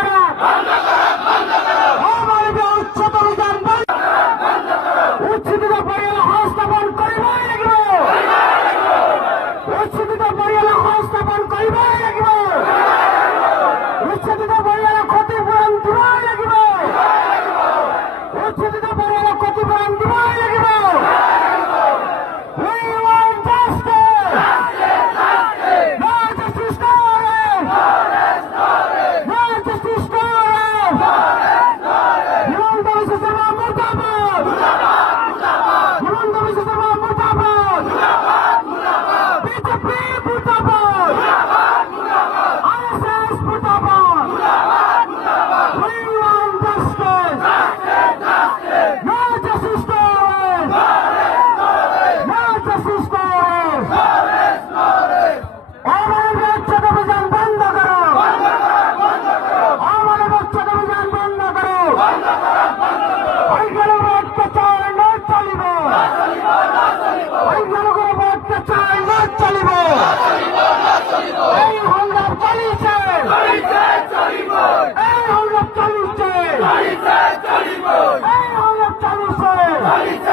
করা অমানবিক উচ্ছেদ অভিযান উচ্ছেদিত পরিবার সংস্থাপন করিবই লাগিব উচ্ছেদিত পরিবার সংস্থাপন করিবই লাগিব উচ্ছেদিত পরিবারের ক্ষতিপূরণ দিবই লাগিব উচ্ছেদিত পরিবারের ক্ষতিপূরণ দিবই লাগিব We want justice! No justice story! No justice story! Human Rights Society Murtabad! Human Rights Society Murtabad! BJP Murtabad! RSS Murtabad! We want justice! No justice story! No justice story! অমানবিক উচ্ছেদ অভিযান বন্ধ করো অমানবিক উচ্ছেদ অভিযান বন্ধ করো ওইগুলো অত্যাচার না চলিব ওইগুলো অত্যাচার না চলিব এই সংগ্রাম চলিছে এই সংগ্রাম চলিছে এই সংগ্রাম চলিছে